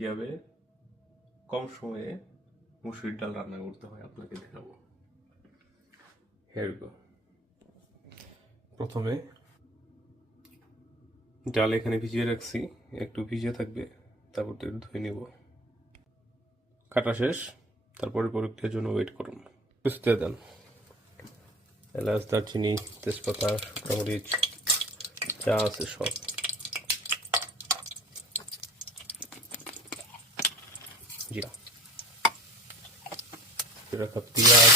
কীভাবে কম সময়ে মুসুরির ডাল রান্না করতে হয় আপনাকে দেখাবো। Here we go. প্রথমে ডাল এখানে ভিজিয়ে রাখছি, একটু ভিজিয়ে থাকবে, তারপর একটু ধুয়ে নিব। কাটা শেষ, তারপরে প্রক্রিয়ার জন্য ওয়েট করুন। কিছুতে দেন এলাচ, দারচিনি, তেজপাতা, শুকনো মরিচ, যা আছে সব। জিরা, রাখা পেঁয়াজ,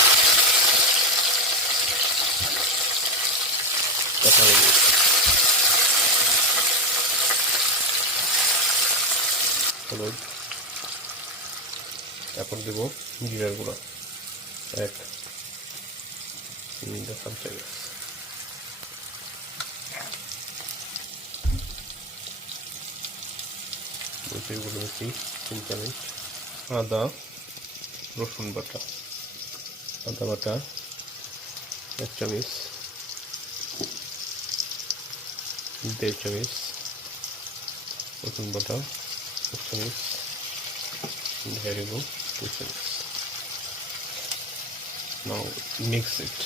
কাঁচামরিচ, হলুদ। এখন দেব জিরার গুঁড়া, 1 চামচ। মরিচের গুঁড়ো দিচ্ছি 3 চামচ। আদা রসুন বাটা, আদা বাটা 1 চামচ, 1.5 চামচ। রসুন বাটা 1 চামচ, ধরে 2 চামচ। Now mix it.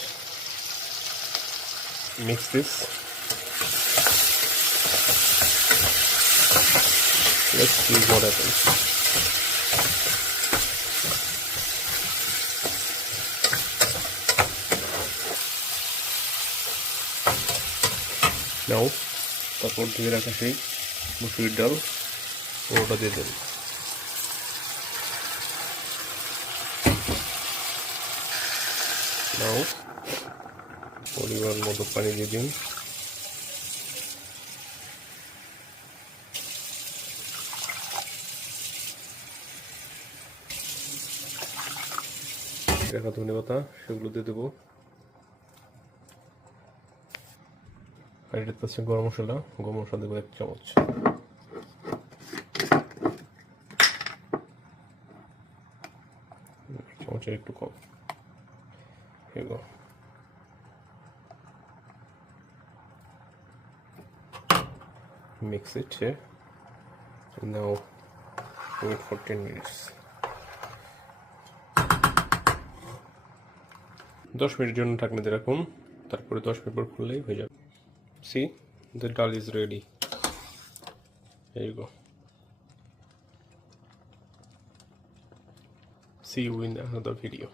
Mix this. Let's see what happens. Now তারপর ধুয়ে রাখা সেই মুসুরির ডাল ওটা দিয়ে দেন। নাও পরিমাণ মতো পানি দিয়ে দিন। রাখা ধনে পাতা সেগুলো দিয়ে দেবো। আর এটা হচ্ছে গরম মশলা দেবো 1 চামচ। চামচের একটু কম। Here we go. Mix it here. And now wait for 10 minutes. 10 মিনিটের জন্য ঢাকনা দিয়ে রাখুন, তারপরে 10 মিনিট পর খুললেই হয়ে যাবে। See, the dal is ready. Here you go. See you in another video.